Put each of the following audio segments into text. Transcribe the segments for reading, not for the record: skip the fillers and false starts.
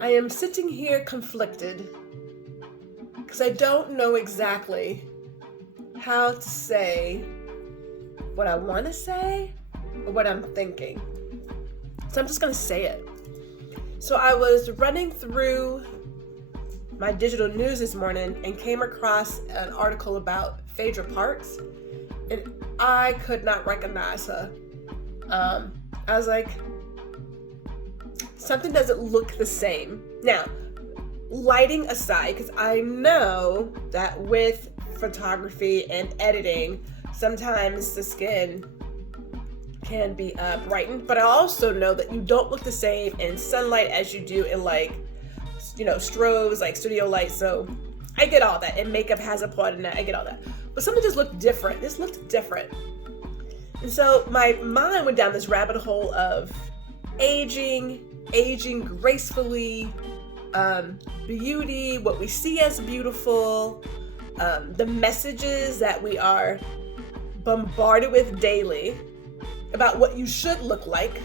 I am sitting here conflicted because I don't know exactly how to say what I want to say or what I'm thinking. So I'm just going to say it. So I was running through my digital news this morning and came across an article about Phaedra Parks, and I could not recognize her. I was like, something doesn't look the same. Now, lighting aside, because I know that with photography and editing, sometimes the skin can be brightened, but I also know that you don't look the same in sunlight as you do in strobes, like studio lights. So I get all that, and makeup has a part in that. I get all that, but something just looked different. This looked different, and so my mind went down this rabbit hole of aging gracefully, beauty, what we see as beautiful, the messages that we are bombarded with daily about what you should look like.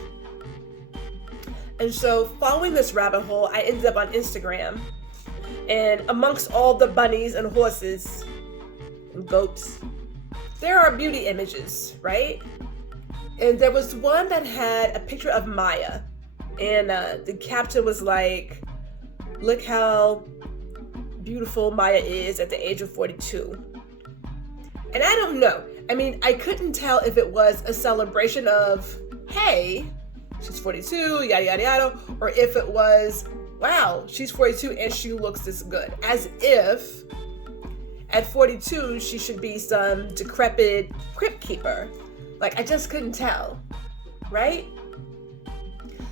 And so following this rabbit hole, I ended up on Instagram, and amongst all the bunnies and horses and goats, there are beauty images, right? And there was one that had a picture of Maya, and the caption was like, look how beautiful Maya is at the age of 42. And I don't know. I mean, I couldn't tell if it was a celebration of, hey, she's 42, yada, yada, yada, or if it was, wow, she's 42 and she looks this good. As if at 42, she should be some decrepit crypt keeper. Like, I just couldn't tell, right?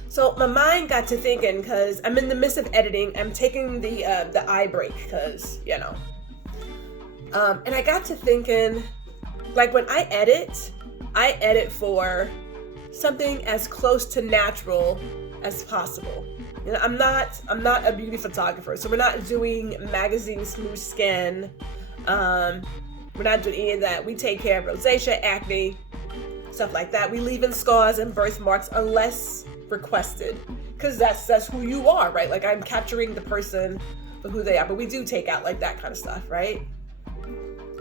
So my mind got to thinking, because I'm in the midst of editing. I'm taking the eye break, because, and I got to thinking, like, when I edit for something as close to natural as possible. I'm not a beauty photographer, so we're not doing magazine smooth skin. We're not doing any of that. We take care of rosacea, acne, stuff like that. We leave in scars and birthmarks unless requested, because that's who you are, right? Like, I'm capturing the person for who they are, but we do take out like that kind of stuff, right?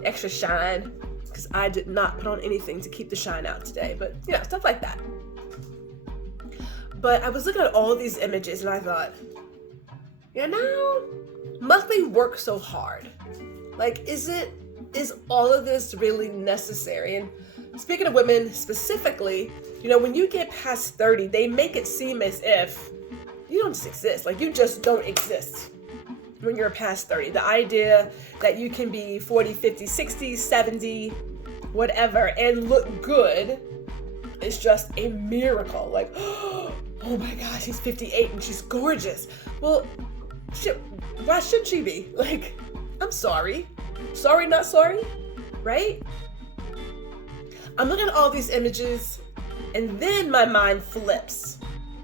Extra shine, because I did not put on anything to keep the shine out today, but stuff like that. But I was looking at all these images and I thought, must we work so hard? Like, is all of this really necessary? And speaking of women specifically, when you get past 30, they make it seem as if you don't just exist. Like, you just don't exist when you're past 30. The idea that you can be 40, 50, 60, 70, whatever, and look good is just a miracle. Like, oh my gosh, she's 58 and she's gorgeous. Well, why should she be? Like, I'm sorry. Sorry, not sorry, right? I'm looking at all these images, and then my mind flips.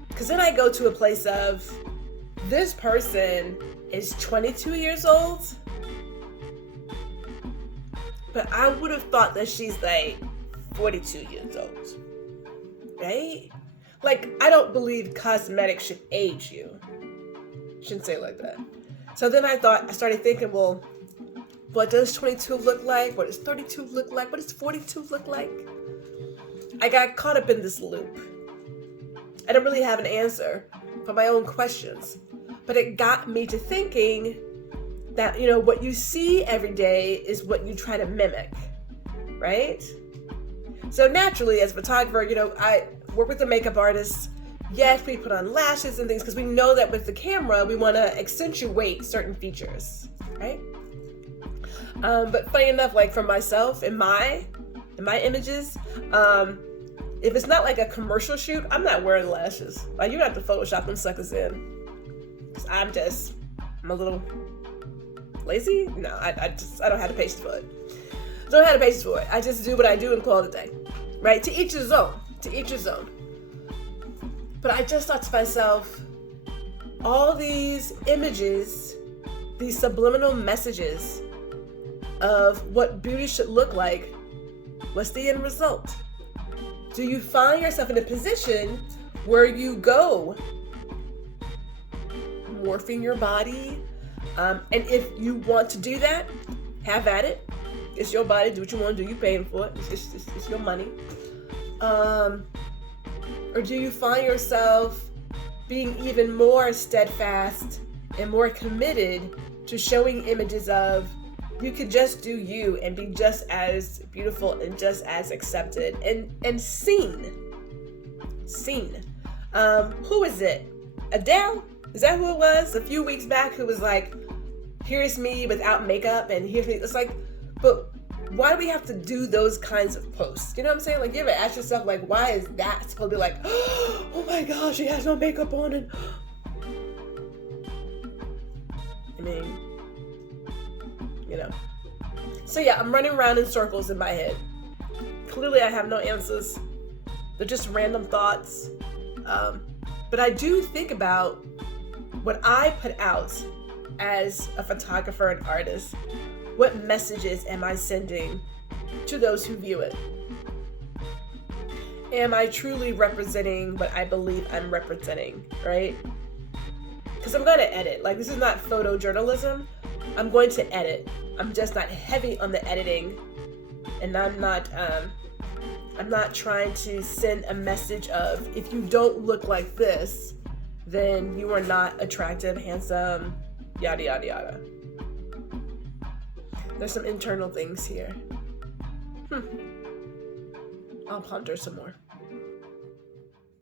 Because then I go to a place of, this person is 22 years old, but I would have thought that she's like 42 years old, right? Like, I don't believe cosmetics should age you. Shouldn't say it like that. So then I started thinking, well, what does 22 look like? What does 32 look like? What does 42 look like? I got caught up in this loop. I don't really have an answer for my own questions, but it got me to thinking that, what you see every day is what you try to mimic, right? So naturally, as a photographer, I work with a makeup artist. Yes, we put on lashes and things because we know that with the camera, we want to accentuate certain features, right? But funny enough, like for myself, in my images, if it's not like a commercial shoot, I'm not wearing lashes. Like, you have to Photoshop them suckers in. Because I'm a little lazy. No, I don't have the patience for it. Don't have the patience for it. I just do what I do and call it a day. Right? To each his own. To each his own. But I just thought to myself, all these images, these subliminal messages of what beauty should look like, what's the end result? Do you find yourself in a position where you go morphing your body. And if you want to do that, have at it. It's your body. Do what you want to do. You're paying for it. It's your money. Or do you find yourself being even more steadfast and more committed to showing images of you could just do you and be just as beautiful and just as accepted and seen? Who is it? Adele? Is that who it was? A few weeks back, who was like, here's me without makeup and here's me. It's like, but why do we have to do those kinds of posts? You know what I'm saying? Like, you ever ask yourself, like, why is that supposed to be like, oh my gosh, she has no makeup on, and I mean, you know. So yeah, I'm running around in circles in my head. Clearly I have no answers. They're just random thoughts. But I do think about what I put out as a photographer and artist. What messages am I sending to those who view it? Am I truly representing what I believe I'm representing, right? Because I'm going to edit. Like, this is not photojournalism. I'm going to edit. I'm just not heavy on the editing, and I'm not trying to send a message of, if you don't look like this, then you are not attractive, handsome, yada, yada, yada. There's some internal things here. I'll ponder some more.